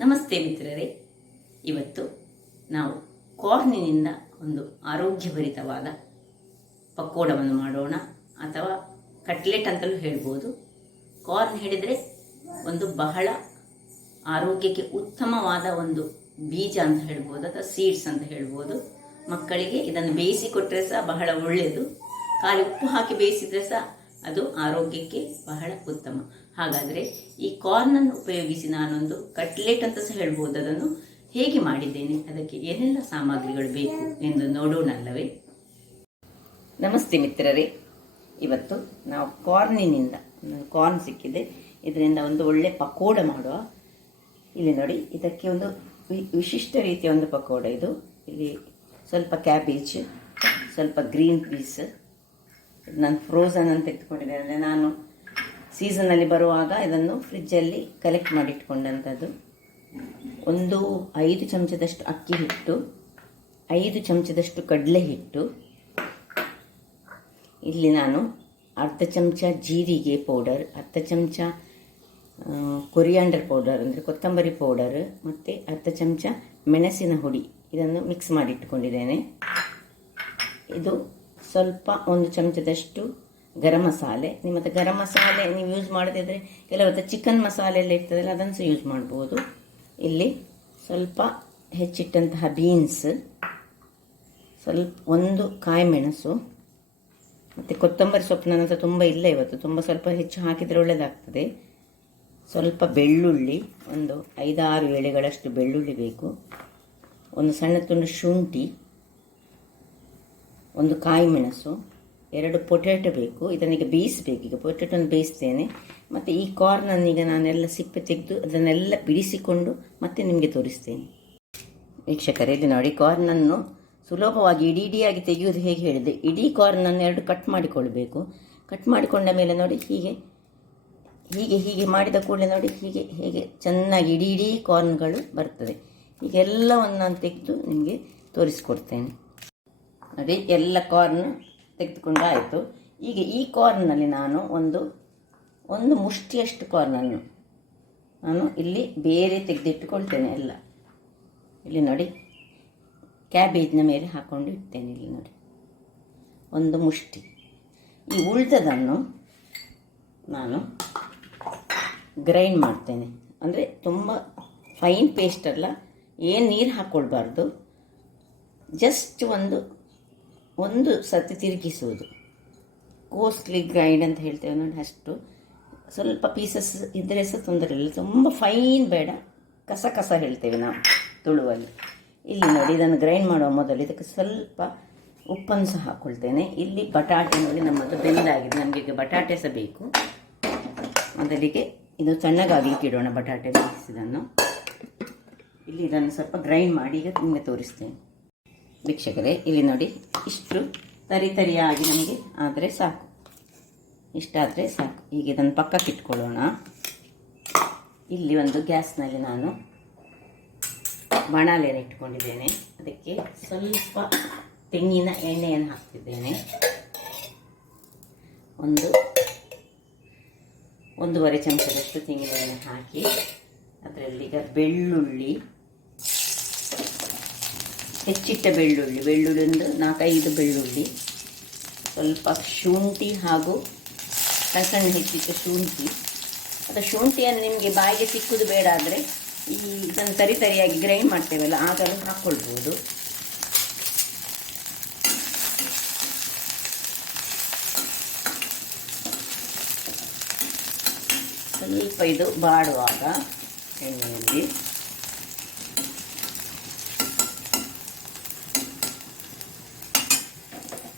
ನಮಸ್ತೆ ಮಿತ್ರರೇ, ಇವತ್ತು ನಾವು ಕಾರ್ನಿನಿಂದ ಒಂದು ಆರೋಗ್ಯಭರಿತವಾದ ಪಕೋಡವನ್ನು ಮಾಡೋಣ, ಅಥವಾ ಕಟ್ಲೆಟ್ ಅಂತಲೂ ಹೇಳ್ಬೋದು. ಕಾರ್ನ್ ಹೇಳಿದರೆ ಒಂದು ಬಹಳ ಆರೋಗ್ಯಕ್ಕೆ ಉತ್ತಮವಾದ ಒಂದು ಬೀಜ ಅಂತ ಹೇಳ್ಬೋದು, ಅಥವಾ ಸೀಡ್ಸ್ ಅಂತ ಹೇಳ್ಬೋದು. ಮಕ್ಕಳಿಗೆ ಇದನ್ನು ಬೇಯಿಸಿ ಕೊಟ್ಟರೆ ಸಹ ಬಹಳ ಒಳ್ಳೆಯದು. ಖಾಲಿ ಉಪ್ಪು ಹಾಕಿ ಬೇಯಿಸಿದರೆ ಸಹ ಅದು ಆರೋಗ್ಯಕ್ಕೆ ಬಹಳ ಉತ್ತಮ. ಹಾಗಾದರೆ ಈ ಕಾರ್ನನ್ನು ಉಪಯೋಗಿಸಿ ನಾನೊಂದು ಕಟ್ಲೆಟ್ ಅಂತ ಸಹ ಹೇಳ್ಬೋದು, ಅದನ್ನು ಹೇಗೆ ಮಾಡಿದ್ದೇನೆ, ಅದಕ್ಕೆ ಏನೆಲ್ಲ ಸಾಮಗ್ರಿಗಳು ಬೇಕು ಎಂದು ನೋಡೋಣಲ್ಲವೇ. ನಮಸ್ತೆ ಮಿತ್ರರೇ, ಇವತ್ತು ನಾವು ಕಾರ್ನಿನಿಂದ ಕಾರ್ನ್ ಸಿಕ್ಕಿದೆ, ಇದರಿಂದ ಒಂದು ಒಳ್ಳೆ ಪಕೋಡ ಮಾಡುವ. ಇಲ್ಲಿ ನೋಡಿ, ಇದಕ್ಕೆ ಒಂದು ವಿಶಿಷ್ಟ ರೀತಿಯ ಒಂದು ಪಕೋಡ ಇದು. ಇಲ್ಲಿ ಸ್ವಲ್ಪ ಕ್ಯಾಬೇಜ್, ಸ್ವಲ್ಪ ಗ್ರೀನ್ ಪೀಸ್, ನಾನು ಫ್ರೋಝನ್ ಅಂತ ಇಟ್ಕೊಂಡಿದ್ದೇನೆ. ನಾನು ಸೀಸನಲ್ಲಿ ಬರುವಾಗ ಇದನ್ನು ಫ್ರಿಜ್ಜಲ್ಲಿ ಕಲೆಕ್ಟ್ ಮಾಡಿಟ್ಕೊಂಡಂಥದ್ದು. ಒಂದು 5 ಚಮಚದಷ್ಟು ಅಕ್ಕಿ ಹಿಟ್ಟು, 5 ಚಮಚದಷ್ಟು ಕಡಲೆ ಹಿಟ್ಟು, ಇಲ್ಲಿ ನಾನು ಅರ್ಧ ಚಮಚ ಜೀರಿಗೆ ಪೌಡರ್, ಅರ್ಧ ಚಮಚ ಕೊರಿಯಾಂಡರ್ ಪೌಡರ್ ಅಂದರೆ ಕೊತ್ತಂಬರಿ ಪೌಡರ್, ಮತ್ತು ಅರ್ಧ ಚಮಚ ಮೆಣಸಿನ ಹುಡಿ, ಇದನ್ನು ಮಿಕ್ಸ್ ಮಾಡಿಟ್ಕೊಂಡಿದ್ದೇನೆ. ಇದು ಸ್ವಲ್ಪ 1 ಚಮಚದಷ್ಟು ಗರಂ ಮಸಾಲೆ. ನಿಮ್ಮ ಹತ್ರ ಗರಂ ಮಸಾಲೆ ನೀವು ಯೂಸ್ ಮಾಡದಿದ್ದರೆ ಕೆಲವತ್ತು ಚಿಕನ್ ಮಸಾಲೆ ಎಲ್ಲ ಇರ್ತದಲ್ಲ, ಅದನ್ನು ಸಹ ಯೂಸ್ ಮಾಡ್ಬೋದು. ಇಲ್ಲಿ ಸ್ವಲ್ಪ ಹೆಚ್ಚಿಟ್ಟಂತಹ ಬೀನ್ಸ್, ಸ್ವಲ್ಪ 1 ಕಾಯಿ ಮೆಣಸು, ಮತ್ತು ಕೊತ್ತಂಬರಿ ಸೊಪ್ಪು ನನ್ನ ಹತ್ರ ತುಂಬ ಇಲ್ಲ ಇವತ್ತು, ತುಂಬ ಸ್ವಲ್ಪ ಹೆಚ್ಚು ಹಾಕಿದರೆ ಒಳ್ಳೆಯದಾಗ್ತದೆ. ಸ್ವಲ್ಪ ಬೆಳ್ಳುಳ್ಳಿ, ಒಂದು 5-6 ಎಳೆಗಳಷ್ಟು ಬೆಳ್ಳುಳ್ಳಿ ಬೇಕು. ಒಂದು ಸಣ್ಣ ತುಂಡು ಶುಂಠಿ, 1 ಕಾಯಿ ಮೆಣಸು, 2 ಪೊಟ್ಯಾಟೊ ಬೇಕು. ಇದನ್ನೀಗ ಬೇಯಿಸಬೇಕು. ಈಗ ಪೊಟ್ಯಾಟೊನ ಬೇಯಿಸ್ತೇನೆ. ಮತ್ತು ಈ ಕಾರ್ನನ್ನೀಗ ನಾನೆಲ್ಲ ಸಿಪ್ಪೆ ತೆಗೆದು ಅದನ್ನೆಲ್ಲ ಬಿಡಿಸಿಕೊಂಡು ಮತ್ತೆ ನಿಮಗೆ ತೋರಿಸ್ತೇನೆ. ವೀಕ್ಷಕರೇ, ಇಲ್ಲಿ ನೋಡಿ, ಕಾರ್ನನ್ನು ಸುಲಭವಾಗಿ ಇಡೀಯಾಗಿ ತೆಗೆಯುವುದು ಹೇಗೆ ಹೇಳಿದೆ. ಇಡೀ ಕಾರ್ನನ್ನು 2 ಕಟ್ ಮಾಡಿಕೊಳ್ಬೇಕು. ಕಟ್ ಮಾಡಿಕೊಂಡ ಮೇಲೆ ನೋಡಿ, ಹೀಗೆ ಹೀಗೆ ಹೀಗೆ ಮಾಡಿದ ಕೂಡಲೇ ನೋಡಿ, ಹೀಗೆ ಹೇಗೆ ಚೆನ್ನಾಗಿ ಇಡೀ ಕಾರ್ನ್ಗಳು ಬರ್ತದೆ. ಈಗ ಎಲ್ಲವನ್ನು ನಾನು ತೆಗೆದು ನಿಮಗೆ ತೋರಿಸ್ಕೊಡ್ತೇನೆ. ನೋಡಿ, ಎಲ್ಲ ಕಾರ್ನ್ ತೆಗೆದುಕೊಂಡು ಆಯಿತು. ಈಗ ಈ ಕಾರ್ನಲ್ಲಿ ನಾನು ಒಂದು ಮುಷ್ಟಿಯಷ್ಟು ಕಾರ್ನನ್ನು ನಾನು ಇಲ್ಲಿ ಬೇರೆ ತೆಗೆದಿಟ್ಟುಕೊಳ್ತೇನೆ ಎಲ್ಲ. ಇಲ್ಲಿ ನೋಡಿ, ಕ್ಯಾಬೇಜ್ನ ಮೇಲೆ ಹಾಕ್ಕೊಂಡು ಇಡ್ತೇನೆ. ಇಲ್ಲಿ ನೋಡಿ, ಒಂದು ಮುಷ್ಟಿ. ಈ ಉಳಿದದನ್ನು ನಾನು ಗ್ರೈಂಡ್ ಮಾಡ್ತೇನೆ. ಅಂದರೆ ತುಂಬ ಫೈನ್ ಪೇಸ್ಟ್ ಅಲ್ಲ, ಏನು ನೀರು ಹಾಕ್ಕೊಳ್ಬಾರ್ದು, ಜಸ್ಟ್ ಒಂದು ಸತಿ ತಿರುಗಿಸುವುದು. ಕೋಸ್ಟ್ಲಿ ಗ್ರೈಂಡ್ ಅಂತ ಹೇಳ್ತೇವೆ ನೋಡಿ, ಅಷ್ಟು. ಸ್ವಲ್ಪ ಪೀಸಸ್ ಇದ್ದರೆ ಸಹ ತೊಂದರೆ ಇಲ್ಲ, ತುಂಬ ಫೈನ್ ಬೇಡ, ಕಸ ಕಸ ಹೇಳ್ತೇವೆ ನಾವು ತುಳುವಲ್ಲಿ. ಇಲ್ಲಿ ನೋಡಿ, ಇದನ್ನು ಗ್ರೈಂಡ್ ಮಾಡುವ ಮೊದಲು ಇದಕ್ಕೆ ಸ್ವಲ್ಪ ಉಪ್ಪನ್ನು ಸಹ ಹಾಕ್ಕೊಳ್ತೇನೆ. ಇಲ್ಲಿ ಬಟಾಟೆ ನೋಡಿ, ನಮ್ಮದು ಬೆಂದಾಗಿದೆ, ನಮಗೆ ಈಗ ಬಟಾಟೆ ಸಹ ಬೇಕು. ಮೊದಲಿಗೆ ಇದು ಸಣ್ಣಗಾಗಿ ಇಟ್ಟಿಡೋಣ, ಬಟಾಟೆ ಬೇಯಿಸಿದನ್ನು. ಇಲ್ಲಿ ಇದನ್ನು ಸ್ವಲ್ಪ ಗ್ರೈಂಡ್ ಮಾಡಿ ಈಗ ನಿಮಗೆ ತೋರಿಸ್ತೇನೆ. ವೀಕ್ಷಕರೇ, ಇಲ್ಲಿ ನೋಡಿ, ಇಷ್ಟು ತರಿಯಾಗಿ ನಮಗೆ ಆದರೆ ಸಾಕು, ಇಷ್ಟಾದರೆ ಸಾಕು. ಈಗ ಇದನ್ನು ಪಕ್ಕಕ್ಕೆ ಇಟ್ಕೊಳ್ಳೋಣ. ಇಲ್ಲಿ ಒಂದು ಗ್ಯಾಸ್ನಲ್ಲಿ ನಾನು ಬಾಣಲೆಯನ್ನು ಇಟ್ಕೊಂಡಿದ್ದೇನೆ. ಅದಕ್ಕೆ ಸ್ವಲ್ಪ ತೆಂಗಿನ ಎಣ್ಣೆಯನ್ನು ಹಾಕ್ತಿದ್ದೇನೆ. 1.5 ಚಮಚದಷ್ಟು ತೆಂಗಿನ ಎಣ್ಣೆ ಹಾಕಿ ಅದರಲ್ಲಿ ಈಗ ಬೆಳ್ಳುಳ್ಳಿ, ಹೆಚ್ಚಿಟ್ಟ ಬೆಳ್ಳುಳ್ಳಿ ಒಂದು 4-5 ಬೆಳ್ಳುಳ್ಳಿ, ಸ್ವಲ್ಪ ಶುಂಠಿ ಹಾಗೂ ಸಣ್ಣ ಹೆಚ್ಚಿಟ್ಟ ಶುಂಠಿ. ಅದು ಶುಂಠಿಯನ್ನು ನಿಮಗೆ ಬಾಯಿಗೆ ಸಿಕ್ಕುದು ಬೇಡ ಆದರೆ ಇದನ್ನು ತರಿಯಾಗಿ ಗ್ರೈಂಡ್ ಮಾಡ್ತೇವಲ್ಲ, ಆಗಲೂ ಹಾಕ್ಕೊಳ್ಬೋದು. ಸ್ವಲ್ಪ ಇದು ಬಾಡುವಾಗ ಎಣ್ಣೆಯಲ್ಲಿ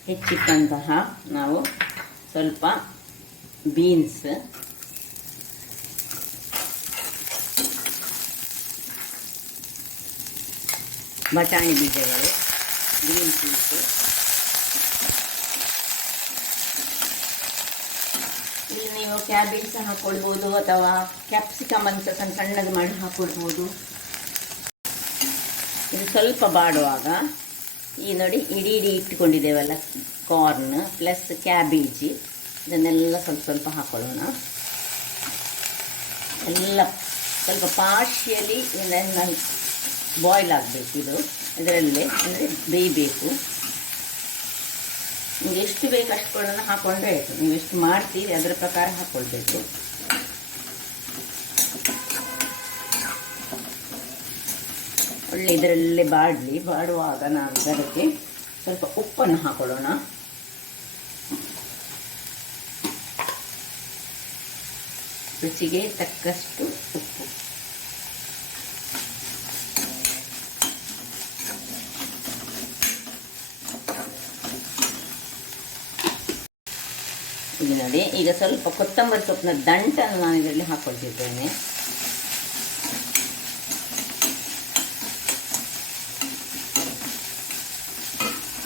ಹೆಚ್ಚಿಟ್ಟಂತಹ ನಾವು ಸ್ವಲ್ಪ ಬೀನ್ಸ್, ಬಟಾಣಿ ಬೀಜಗಳು, ಗ್ರೀನ್ ಪೀಸು, ಇಲ್ಲಿ ನೀವು ಕ್ಯಾಬೇಜ್ ಸಹ ಹಾಕ್ಕೊಳ್ಬೋದು, ಅಥವಾ ಕ್ಯಾಪ್ಸಿಕಮ್ ಅಂತ ಸಣ್ಣದು ಮಾಡಿ ಹಾಕ್ಕೊಳ್ಬೋದು. ಇದು ಸ್ವಲ್ಪ ಬಾಡುವಾಗ ಈ ನೋಡಿ, ಇಡೀ ಇಟ್ಟುಕೊಂಡಿದ್ದೇವಲ್ಲ ಕಾರ್ನ್ ಪ್ಲಸ್ ಕ್ಯಾಬೇಜಿ, ಇದನ್ನೆಲ್ಲ ಸ್ವಲ್ಪ ಸ್ವಲ್ಪ ಹಾಕೊಳ್ಳೋಣ. ಎಲ್ಲ ಸ್ವಲ್ಪ ಪಾರ್ಶಿಯಲಿ ಬಾಯ್ಲ್ ಆಗಬೇಕು. ಇದರಲ್ಲೇ ಅಂದರೆ ಬೇಯಬೇಕು. ನಿಮ್ಗೆ ಎಷ್ಟು ಬೇಕು ಅಷ್ಟುಗಳನ್ನು ಹಾಕೊಂಡ್ರೆ ಆಯಿತು. ನೀವು ಎಷ್ಟು ಮಾಡ್ತೀರಿ ಅದರ ಪ್ರಕಾರ ಹಾಕ್ಕೊಳ್ಬೇಕು. ಒಳ್ಳೆ ಇದರಲ್ಲೇ ಬಾಡುವಾಗ ನಾವು ಅದಕ್ಕೆ ಸ್ವಲ್ಪ ಉಪ್ಪನ್ನು ಹಾಕೊಳ್ಳೋಣ. ರುಚಿಗೆ ತಕ್ಕಷ್ಟು ಉಪ್ಪು. ಇಲ್ಲಿ ನೋಡಿ, ಈಗ ಸ್ವಲ್ಪ ಕೊತ್ತಂಬರಿ ಸೊಪ್ಪಿನ ದಂಟನ್ನು ನಾನು ಇದರಲ್ಲಿ ಹಾಕೊಳ್ತಿದ್ದೇನೆ.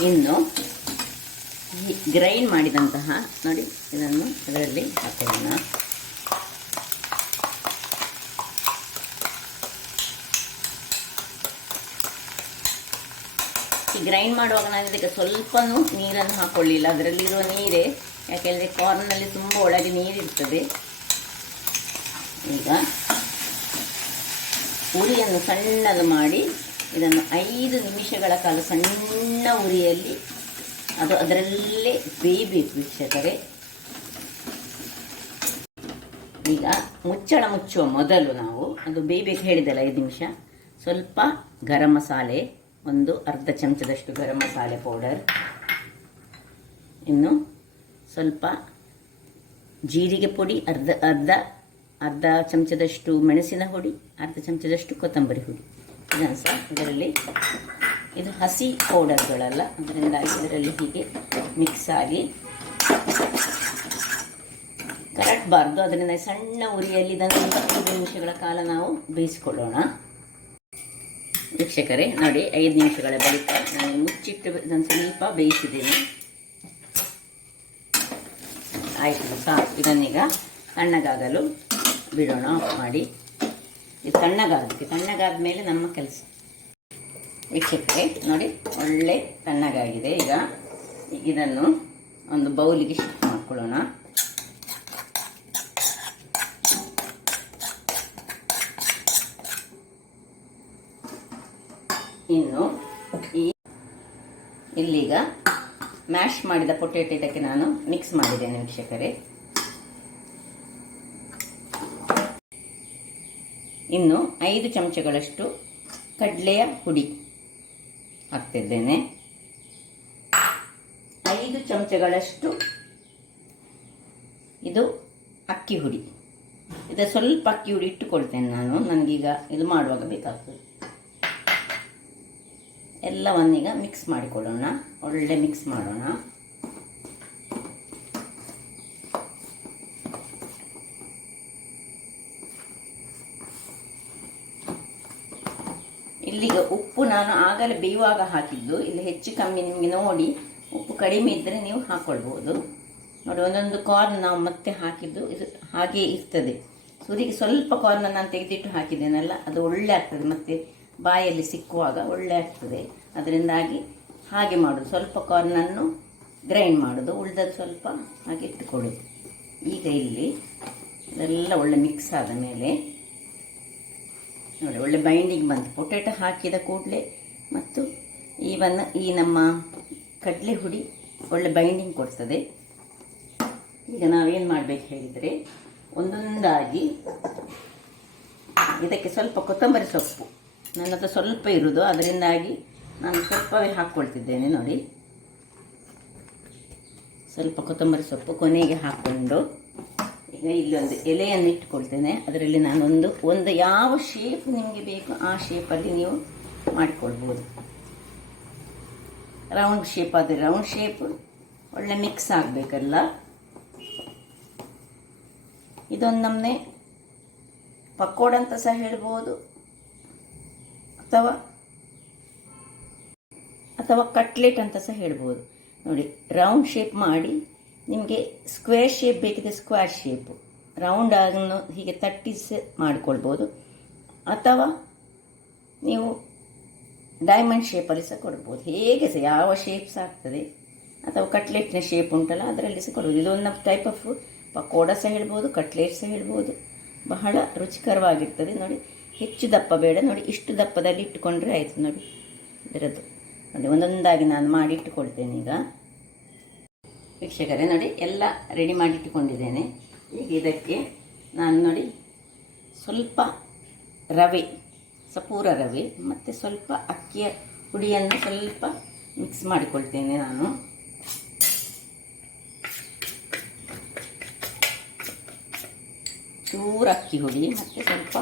ಇನ್ನು ಈ ಗ್ರೈಂಡ್ ಮಾಡಿದಂತಹ ನೋಡಿ ಇದನ್ನು ಇದರಲ್ಲಿ ಹಾಕೊಳ್ಳೋಣ. ಈ ಗ್ರೈಂಡ್ ಮಾಡುವಾಗ ನಾನು ಇದಕ್ಕೆ ಸ್ವಲ್ಪನೂ ನೀರನ್ನು ಹಾಕೊಳ್ಳಿಲ್ಲ. ಅದರಲ್ಲಿರುವ ನೀರೇ, ಯಾಕೆಂದರೆ ಕಾರ್ನಲ್ಲಿ ತುಂಬ ಒಳಗೆ ನೀರಿರ್ತದೆ. ಈಗ ಉರಿಯನ್ನು ಸಣ್ಣದು ಮಾಡಿ ಇದನ್ನು 5 ನಿಮಿಷಗಳ ಕಾಲ ಸಣ್ಣ ಉರಿಯಲ್ಲಿ ಅದು ಅದರಲ್ಲೇ ಬೇಯಬೇಕು ವೀಕ್ಷಕರೇ. ಈಗ ಮುಚ್ಚಳ ಮುಚ್ಚುವ ಮೊದಲು ನಾವು ಅದು ಬೇಯಬೇಕು ಹೇಳಿದಲ್ಲ 5 ನಿಮಿಷ, ಸ್ವಲ್ಪ ಗರಂ ಮಸಾಲೆ, ಒಂದು ಅರ್ಧ ಚಮಚದಷ್ಟು ಗರಂ ಮಸಾಲೆ ಪೌಡರ್, ಇನ್ನು ಸ್ವಲ್ಪ ಜೀರಿಗೆ ಪುಡಿ, ಅರ್ಧ ಚಮಚದಷ್ಟು ಮೆಣಸಿನ ಹುಡಿ, ಅರ್ಧ ಚಮಚದಷ್ಟು ಕೊತ್ತಂಬರಿ ಹುಡಿ. ಇದನ್ನು ಸಹ ಇದರಲ್ಲಿ, ಇದು ಹಸಿ ಪೌಡರ್ಗಳಲ್ಲ, ಅದರಿಂದಾಗಿ ಇದರಲ್ಲಿ ಹೀಗೆ ಮಿಕ್ಸ್ ಆಗಿ ಕರಟಬಾರ್ದು. ಅದರಿಂದ ಸಣ್ಣ ಉರಿಯಲ್ಲಿ ಇದನ್ನು 5 ನಿಮಿಷಗಳ ಕಾಲ ನಾವು ಬೇಯಿಸಿಕೊಳ್ಳೋಣ. ವೀಕ್ಷಕರೇ ನೋಡಿ, 5 ನಿಮಿಷಗಳ ಬಳಿಕ ನಾನು ಮುಚ್ಚಿಟ್ಟು ಇದನ್ನು ಸ್ವಲ್ಪ ಬೇಯಿಸಿದ್ದೇನೆ. ಆಯಿತು, ಸಾಕು. ಇದನ್ನೀಗ ತಣ್ಣಗಾಗಲು ಬಿಡೋಣ. ಆಫ್ ಮಾಡಿ ಇದು ತಣ್ಣಗಾದ ಮೇಲೆ ನಮ್ಮ ಕೆಲಸ. ವೀಕ್ಷಕರೇ ನೋಡಿ, ಒಳ್ಳೆ ತಣ್ಣಗಾಗಿದೆ. ಈಗ ಇದನ್ನು ಒಂದು ಬೌಲಿಗೆ ಶಿಫ್ಟ್ ಮಾಡ್ಕೊಳ್ಳೋಣ. ಇನ್ನು ಇಲ್ಲೀಗ ಮ್ಯಾಶ್ ಮಾಡಿದ ಪೊಟೇಟೊ ಇದಕ್ಕೆ ನಾನು ಮಿಕ್ಸ್ ಮಾಡಿದ್ದೇನೆ ವೀಕ್ಷಕರೇ. ಇನ್ನು 5 ಚಮಚಗಳಷ್ಟು ಕಡಲೆಯ ಹುಡಿ ಹಾಕ್ತಿದ್ದೇನೆ. 5 ಚಮಚಗಳಷ್ಟು ಇದು ಅಕ್ಕಿ ಹುಡಿ. ಇದು ಸ್ವಲ್ಪ ಅಕ್ಕಿ ಹುಡಿ ಇಟ್ಟುಕೊಳ್ತೇನೆ ನಾನು, ನನಗೀಗ ಇದು ಮಾಡುವಾಗ ಬೇಕಾಗ್ತದೆ. ಎಲ್ಲವನ್ನೀಗ ಮಿಕ್ಸ್ ಮಾಡಿಕೊಳ್ಳೋಣ. ಒಳ್ಳೆ ಮಿಕ್ಸ್ ಮಾಡೋಣ. ಇಲ್ಲಿಗ ಉಪ್ಪು ನಾನು ಆಗಲೇ ಬೇಯುವಾಗ ಹಾಕಿದ್ದು. ಇಲ್ಲಿ ಹೆಚ್ಚು ಕಮ್ಮಿ ನಿಮಗೆ ನೋಡಿ, ಉಪ್ಪು ಕಡಿಮೆ ಇದ್ದರೆ ನೀವು ಹಾಕ್ಕೊಳ್ಬೋದು. ನೋಡಿ, ಒಂದೊಂದು ಕಾರ್ನ್ ನಾವು ಮತ್ತೆ ಹಾಕಿದ್ದು ಇದು ಹಾಗೇ ಇರ್ತದೆ. ಸುರಿಗೆ ಸ್ವಲ್ಪ ಕಾರ್ನ ನಾನು ತೆಗೆದಿಟ್ಟು ಹಾಕಿದ್ದೇನಲ್ಲ, ಅದು ಒಳ್ಳೆ ಆಗ್ತದೆ. ಮತ್ತು ಬಾಯಲ್ಲಿ ಸಿಕ್ಕುವಾಗ ಒಳ್ಳೆ ಆಗ್ತದೆ. ಅದರಿಂದಾಗಿ ಹಾಗೆ ಮಾಡೋದು. ಸ್ವಲ್ಪ ಕಾರ್ನನ್ನು ಗ್ರೈಂಡ್ ಮಾಡೋದು, ಉಳಿದದ್ದು ಸ್ವಲ್ಪ ಹಾಗೆ ಇಟ್ಟುಕೊಳ್ಳೋದು. ಈಗ ಇಲ್ಲಿ ಇದೆಲ್ಲ ಒಳ್ಳೆ ಮಿಕ್ಸ್ ಆದ ಮೇಲೆ ನೋಡಿ, ಒಳ್ಳೆ ಬೈಂಡಿಂಗ್ ಬಂತು. ಪೊಟೇಟೊ ಹಾಕಿದ ಕೂಡಲೇ ಮತ್ತು ಈ ನಮ್ಮ ಕಡಲೆ ಹುಡಿ ಒಳ್ಳೆ ಬೈಂಡಿಂಗ್ ಕೊಡ್ತದೆ. ಈಗ ನಾವೇನು ಮಾಡಬೇಕು ಹೇಳಿದರೆ, ಒಂದೊಂದಾಗಿ ಇದಕ್ಕೆ ಸ್ವಲ್ಪ ಕೊತ್ತಂಬರಿ ಸೊಪ್ಪು ನನ್ನ ಹತ್ರ ಸ್ವಲ್ಪ ಇರೋದು, ಅದರಿಂದಾಗಿ ನಾನು ಸ್ವಲ್ಪವೇ ಹಾಕ್ಕೊಳ್ತಿದ್ದೇನೆ. ನೋಡಿ, ಸ್ವಲ್ಪ ಕೊತ್ತಂಬರಿ ಸೊಪ್ಪು ಕೊನೆಗೆ ಹಾಕ್ಕೊಂಡು ಈಗ ಇಲ್ಲೊಂದು ಎಲೆಯನ್ನು ಇಟ್ಕೊಳ್ತೇನೆ. ಅದರಲ್ಲಿ ನಾನು ಒಂದು ಯಾವ ಶೇಪ್ ನಿಮಗೆ ಬೇಕು ಆ ಶೇಪಲ್ಲಿ ನೀವು ಮಾಡಿಕೊಳ್ಬೋದು. ರೌಂಡ್ ಶೇಪ್ ಆದರೆ ರೌಂಡ್ ಶೇಪ್ ಒಳ್ಳೆ ಮಿಕ್ಸ್ ಆಗಬೇಕಲ್ಲ. ಇದೊಂದು ನಮ್ಮನೆ ಪಕೋಡ ಅಂತ ಸಹ ಹೇಳ್ಬೋದು, ಅಥವಾ ಕಟ್ಲೆಟ್ ಅಂತ ಸಹ ಹೇಳ್ಬೋದು. ನೋಡಿ, ರೌಂಡ್ ಶೇಪ್ ಮಾಡಿ, ನಿಮಗೆ ಸ್ಕ್ವೇರ್ ಶೇಪ್ ಬೇಕಿದೆ ಸ್ಕ್ವೇರ್ ಶೇಪು, ರೌಂಡ್ ಅನ್ನು ಹೀಗೆ ತಟ್ಟಿಸಿ ಮಾಡಿಕೊಳ್ಬೋದು. ಅಥವಾ ನೀವು ಡೈಮಂಡ್ ಶೇಪಲ್ಲಿ ಸಹ ಕೊಡ್ಬೋದು. ಹೇಗೆ ಸಹ ಯಾವ ಶೇಪ್ ಸಹ ಆಗ್ತದೆ. ಅಥವಾ ಕಟ್ಲೆಟ್ನ ಶೇಪ್ ಉಂಟಲ್ಲ ಅದರಲ್ಲಿ ಸಹ ಕೊಡ್ಬೋದು. ಇದೊಂದು ಟೈಪ್ ಆಫ್ ಪಕೋಡ ಸಹ ಹೇಳ್ಬೋದು, ಕಟ್ಲೆಟ್ ಸಹ ಹೇಳ್ಬೋದು. ಬಹಳ ರುಚಿಕರವಾಗಿರ್ತದೆ ನೋಡಿ. ಹೆಚ್ಚು ದಪ್ಪ ಬೇಡ ನೋಡಿ, ಇಷ್ಟು ದಪ್ಪದಲ್ಲಿ ಇಟ್ಟುಕೊಂಡ್ರೆ ಆಯಿತು ನೋಡಿ. ಇದರದ್ದು ನೋಡಿ ಒಂದೊಂದಾಗಿ ನಾನು ಮಾಡಿ ಇಟ್ಟುಕೊಳ್ತೇನೆ. ಈಗ ವೀಕ್ಷಕರೇ ನೋಡಿ ಎಲ್ಲ ರೆಡಿ ಮಾಡಿ ಇಟ್ಟುಕೊಂಡಿದ್ದೇನೆ. ಈಗ ಇದಕ್ಕೆ ನಾನು ನೋಡಿ ಸ್ವಲ್ಪ ರವೆ, ಸಪೂರ ರವೆ ಮತ್ತು ಸ್ವಲ್ಪ ಅಕ್ಕಿಯ ಪುಡಿಯನ್ನು ಸ್ವಲ್ಪ ಮಿಕ್ಸ್ ಮಾಡಿಕೊಳ್ತೇನೆ ನಾನು. ಚೂರು ಅಕ್ಕಿ ಹುಡಿ ಮತ್ತು ಸ್ವಲ್ಪ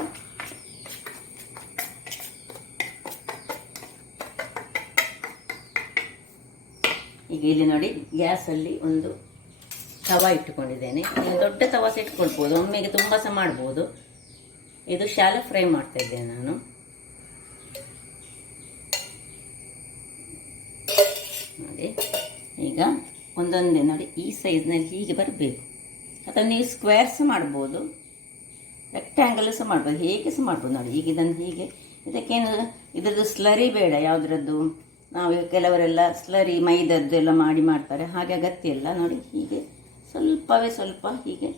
ಈಗ ಇಲ್ಲಿ ನೋಡಿ ಗ್ಯಾಸಲ್ಲಿ ಒಂದು ತವ ಇಟ್ಟುಕೊಂಡಿದ್ದೇನೆ. ನೀವು ದೊಡ್ಡ ತವ ಸಹ ಇಟ್ಕೊಳ್ಬೋದು, ಒಮ್ಮೆಗೆ ತುಂಬ ಸಹ ಮಾಡ್ಬೋದು. ಇದು ಶಾಲೋ ಫ್ರೈ ಮಾಡ್ತಾ ಇದ್ದೇನೆ ನಾನು. ನೋಡಿ ಈಗ ಒಂದೊಂದೇ ನೋಡಿ ಈ ಸೈಜ್ನಲ್ಲಿ ಹೀಗೆ ಬರಬೇಕು. ಅಥವಾ ನೀವು ಸ್ಕ್ವೇರ್ಸ್ ಮಾಡ್ಬೋದು, ರೆಕ್ಟ್ಯಾಂಗಲ್ ಸಹ ಮಾಡ್ಬೋದು, ಹೇಗೆ ಸಹ ಮಾಡ್ಬೋದು ನೋಡಿ. ಈಗ ಇದನ್ನು ಹೀಗೆ, ಇದಕ್ಕೇನು ಇದರದ್ದು ಸ್ಲರಿ ಬೇಡ ಯಾವುದ್ರದ್ದು. ನಾವು ಕೆಲವರೆಲ್ಲ ಸ್ಲರಿ ಮೈದದ್ದು ಎಲ್ಲ ಮಾಡಿ ಮಾಡ್ತಾರೆ, ಹಾಗೆ ಅಗತ್ಯ ಇಲ್ಲ ನೋಡಿ. ಹೀಗೆ ಸ್ವಲ್ಪವೇ ಸ್ವಲ್ಪ ಹೀಗೆ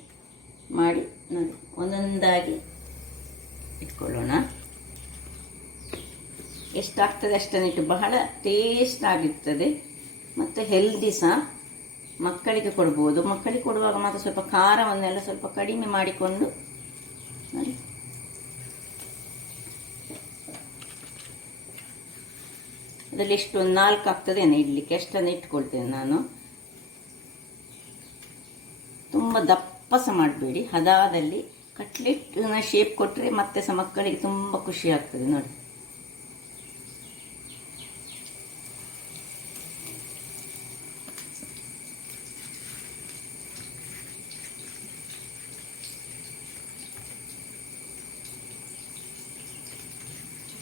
ಮಾಡಿ ನೋಡಿ ಒಂದೊಂದಾಗಿ ಇಟ್ಕೊಳ್ಳೋಣ. ಎಷ್ಟಾಗ್ತದೆ ಅಷ್ಟನ್ನಿಟ್ಟು ಬಹಳ ಟೇಸ್ಟ್ ಆಗಿರ್ತದೆ ಮತ್ತು ಹೆಲ್ದಿ ಸಹ. ಮಕ್ಕಳಿಗೆ ಕೊಡ್ಬೋದು. ಮಕ್ಕಳಿಗೆ ಕೊಡುವಾಗ ಮಾತ್ರ ಸ್ವಲ್ಪ ಖಾರವನ್ನೆಲ್ಲ ಸ್ವಲ್ಪ ಕಡಿಮೆ ಮಾಡಿಕೊಂಡು ನೋಡಿ. ಅದರಲ್ಲಿ ಎಷ್ಟು ಒಂದು 4 ಆಗ್ತದೇನೆ ಇಡ್ಲಿಕ್ಕೆ, ಅಷ್ಟನ್ನು ಇಟ್ಕೊಳ್ತೇನೆ ನಾನು. ತುಂಬ ದಪ್ಪ ಸಹ ಮಾಡಬೇಡಿ, ಹದಾದಲ್ಲಿ ಕಟ್ಲೆಟ್ನ ಶೇಪ್ ಕೊಟ್ಟರೆ ಮತ್ತೆ ಸಹ ಮಕ್ಕಳಿಗೆ ತುಂಬ ಖುಷಿ ಆಗ್ತದೆ ನೋಡಿ.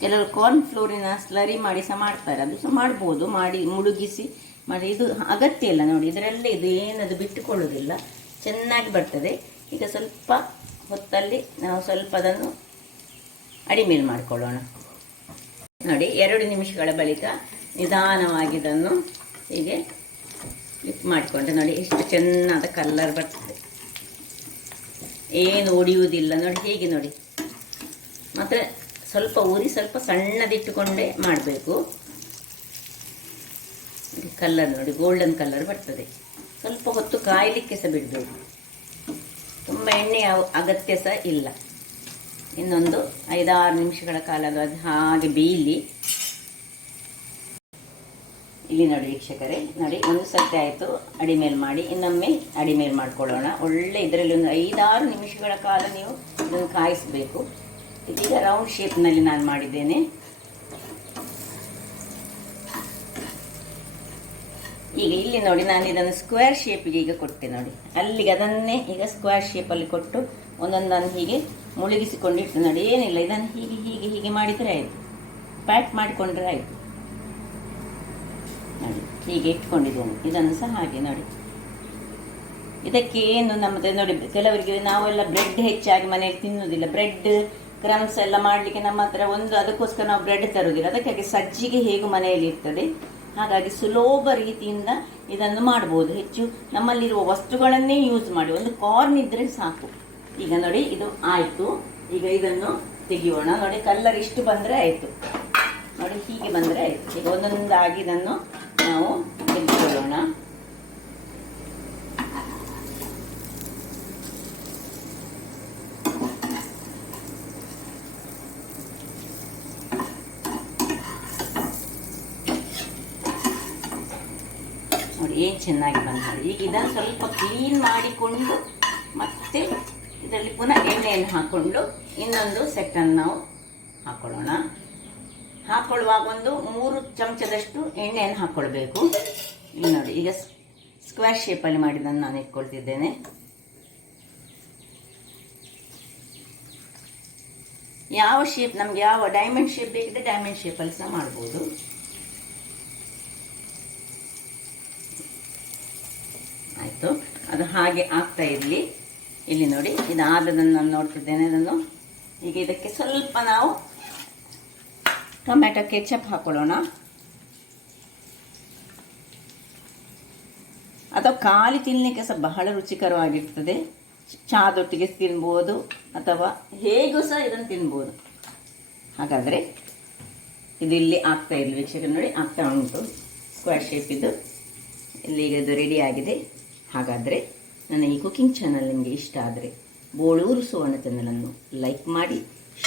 ಕೆಲವರು ಕಾರ್ನ್ ಫ್ಲೋರಿನ ಸ್ಲರಿ ಮಾಡಿ ಸಹ ಮಾಡ್ತಾರೆ, ಅದು ಸಹ ಮಾಡ್ಬೋದು. ಮಾಡಿ ಮುಳುಗಿಸಿ ಮಾಡಿ, ಇದು ಅಗತ್ಯ ಇಲ್ಲ ನೋಡಿ. ಇದರಲ್ಲೇ ಇದು ಏನದು ಬಿಟ್ಟುಕೊಳ್ಳೋದಿಲ್ಲ, ಚೆನ್ನಾಗಿ ಬರ್ತದೆ. ಈಗ ಸ್ವಲ್ಪ ಹೊತ್ತಲ್ಲಿ ನಾವು ಸ್ವಲ್ಪ ಅದನ್ನು ಅಡಿಮೇಲ್ ಮಾಡಿಕೊಳ್ಳೋಣ ನೋಡಿ. 2 ನಿಮಿಷಗಳ ಬಳಿಕ ನಿಧಾನವಾಗಿ ಇದನ್ನು ಹೀಗೆ ಫ್ಲಿಪ್ ಮಾಡಿಕೊಂಡ್ರೆ ನೋಡಿ ಎಷ್ಟು ಚೆನ್ನಾದ ಕಲರ್ ಬರ್ತದೆ, ಏನು ಒಡೆಯುವುದಿಲ್ಲ ನೋಡಿ. ಹೇಗೆ ನೋಡಿ, ಮತ್ತು ಸ್ವಲ್ಪ ಉರಿ ಸ್ವಲ್ಪ ಸಣ್ಣದಿಟ್ಟುಕೊಂಡೇ ಮಾಡಬೇಕು. ಕಲರ್ ನೋಡಿ ಗೋಲ್ಡನ್ ಕಲರ್ ಬರ್ತದೆ. ಸ್ವಲ್ಪ ಹೊತ್ತು ಕಾಯಲಿಕ್ಕೆ ಸಹ ಬಿಡಬೇಕು, ತುಂಬ ಎಣ್ಣೆ ಅಗತ್ಯ ಸಹ ಇಲ್ಲ. ಇನ್ನೊಂದು 5-6 ನಿಮಿಷಗಳ ಕಾಲ ಅದು ಹಾಗೆ ಬೇಯಲಿ. ಇಲ್ಲಿ ನೋಡಿ ವೀಕ್ಷಕರೇ ನೋಡಿ, ಒಂದು ಸರ್ತಿ ಆಯಿತು ಅಡಿಮೇಲ್ ಮಾಡಿ, ಇನ್ನೊಮ್ಮೆ ಅಡಿಮೇಲ್ ಮಾಡ್ಕೊಳ್ಳೋಣ. ಒಳ್ಳೆ ಇದರಲ್ಲಿ ಒಂದು 5-6 ನಿಮಿಷಗಳ ಕಾಲ ನೀವು ಇದನ್ನು ಕಾಯಿಸಬೇಕು. ಇದೀಗ ರೌಂಡ್ ಶೇಪ್ನಲ್ಲಿ ನಾನು ಮಾಡಿದ್ದೇನೆ. ಈಗ ಇಲ್ಲಿ ನೋಡಿ ನಾನು ಇದನ್ನು ಸ್ಕ್ವೇರ್ ಶೇಪಿಗೆ ಈಗ ಕೊಟ್ಟೆ ನೋಡಿ. ಅಲ್ಲಿಗೆ ಅದನ್ನೇ ಈಗ ಸ್ಕ್ವೇರ್ ಶೇಪಲ್ಲಿ ಕೊಟ್ಟು ಒಂದೊಂದನ್ನು ಹೀಗೆ ಮುಳುಗಿಸಿಕೊಂಡಿಟ್ಟು ನೋಡಿ. ಏನಿಲ್ಲ, ಇದನ್ನು ಹೀಗೆ ಹೀಗೆ ಹೀಗೆ ಮಾಡಿದರೆ ಆಯಿತು, ಪ್ಯಾಕ್ ಮಾಡಿಕೊಂಡ್ರೆ ಆಯಿತು ನೋಡಿ. ಹೀಗೆ ಇಟ್ಕೊಂಡಿದ್ದೇನೆ. ಇದನ್ನು ಸಹ ಹಾಗೆ ನೋಡಿ. ಇದಕ್ಕೆ ಏನು ನಮ್ಮದು ನೋಡಿ, ಕೆಲವರಿಗೆ ನಾವೆಲ್ಲ ಬ್ರೆಡ್ ಹೆಚ್ಚಾಗಿ ಮನೆಯಲ್ಲಿ ತಿನ್ನುವುದಿಲ್ಲ. ಬ್ರೆಡ್ ಕ್ರಮ್ಸ್ ಎಲ್ಲ ಮಾಡಲಿಕ್ಕೆ ನಮ್ಮ ಹತ್ರ ಅದಕ್ಕೋಸ್ಕರ ನಾವು ಬ್ರೆಡ್ ತರುವುದಿಲ್ಲ. ಅದಕ್ಕಾಗಿ ಸಜ್ಜಿಗೆ ಹೇಗೂ ಮನೆಯಲ್ಲಿ ಇರ್ತದೆ, ಹಾಗಾಗಿ ಸುಲಭ ರೀತಿಯಿಂದ ಇದನ್ನು ಮಾಡ್ಬೋದು. ಹೆಚ್ಚು ನಮ್ಮಲ್ಲಿರುವ ವಸ್ತುಗಳನ್ನೇ ಯೂಸ್ ಮಾಡಿ, ಒಂದು ಕಾರ್ನ್ ಇದ್ದರೆ ಸಾಕು. ಈಗ ನೋಡಿ ಇದು ಆಯಿತು. ಈಗ ಇದನ್ನು ತೆಗೆಯೋಣ ನೋಡಿ. ಕಲರ್ ಇಷ್ಟು ಬಂದರೆ ಆಯಿತು ನೋಡಿ, ಹೀಗೆ ಬಂದರೆ ಆಯಿತು. ಈಗ ಒಂದೊಂದಾಗಿ ಇದನ್ನು ನಾವು ತೆಗೆದುಕೊಳ್ಳೋಣ. ನೋಡಿ ಏನು ಚೆನ್ನಾಗಿ ಬಂದಿದೆ. ಈಗ ಇದನ್ನು ಸ್ವಲ್ಪ ಕ್ಲೀನ್ ಮಾಡಿಕೊಂಡು ಮತ್ತೆ ಇದರಲ್ಲಿ ಪುನಃ ಎಣ್ಣೆಯನ್ನು ಹಾಕ್ಕೊಂಡು ಇನ್ನೊಂದು ಸೆಟ್ಟನ್ನು ನಾವು ಹಾಕ್ಕೊಳ್ಳೋಣ. ಹಾಕ್ಕೊಳ್ಳುವಾಗ ಒಂದು 3 ಚಮಚದಷ್ಟು ಎಣ್ಣೆಯನ್ನು ಹಾಕ್ಕೊಳ್ಬೇಕು. ಈಗ ನೋಡಿ, ಈಗ ಸ್ಕ್ವೇರ್ ಶೇಪಲ್ಲಿ ಮಾಡಿದ್ದನ್ನು ನಾನು ಇಟ್ಕೊಳ್ತಿದ್ದೇನೆ. ಯಾವ ಶೇಪ್ ನಮಗೆ, ಯಾವ ಡೈಮಂಡ್ ಶೇಪ್ ಬೇಕಿದ್ರೆ ಡೈಮಂಡ್ ಶೇಪಲ್ಲಿ ಸಹ ಮಾಡ್ಬೋದು. ಆಯಿತು, ಅದು ಹಾಗೆ ಆಗ್ತಾ ಇರಲಿ. ಇಲ್ಲಿ ನೋಡಿ ಇದಾದದನ್ನು ನಾನು ನೋಡ್ತಿದ್ದೇನೆ. ಅದನ್ನು ಈಗ ಇದಕ್ಕೆ ಸ್ವಲ್ಪ ನಾವು ಟೊಮ್ಯಾಟೊ ಕೆಚಪ್ ಹಾಕೊಳ್ಳೋಣ. ಅಥವಾ ಖಾಲಿ ತಿನ್ನಲಿಕ್ಕೆ ಸಹ ಬಹಳ ರುಚಿಕರವಾಗಿರ್ತದೆ. ಚಹಾದೊಟ್ಟಿಗೆ ತಿನ್ಬೋದು ಅಥವಾ ಹೇಗೂ ಸಹ ಇದನ್ನು ತಿನ್ಬೋದು. ಹಾಗಾದರೆ ಇದು ಇಲ್ಲಿ ಆಗ್ತಾ ಇಲ್ಲ ವೀಕ್ಷಕರು, ನೋಡಿ ಆಗ್ತಾ ಉಂಟು. ಸ್ಕ್ವೇರ್ ಶೇಪ್ ಇದು ಇಲ್ಲಿಗ ಇದು ರೆಡಿ ಆಗಿದೆ. ಹಾಗಾದರೆ ನನ್ನ ಈ ಕುಕಿಂಗ್ ಚಾನಲ್ ನಿಮಗೆ ಇಷ್ಟ ಆದರೆ ಬೋಳೂರು ಸುವರ್ಣ ಚಾನಲನ್ನು ಲೈಕ್ ಮಾಡಿ,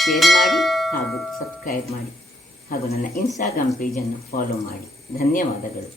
ಶೇರ್ ಮಾಡಿ ಹಾಗೂ ಸಬ್ಸ್ಕ್ರೈಬ್ ಮಾಡಿ ಹಾಗೂ ನನ್ನ ಇನ್ಸ್ಟಾಗ್ರಾಮ್ ಪೇಜನ್ನು ಫಾಲೋ ಮಾಡಿ. ಧನ್ಯವಾದಗಳು.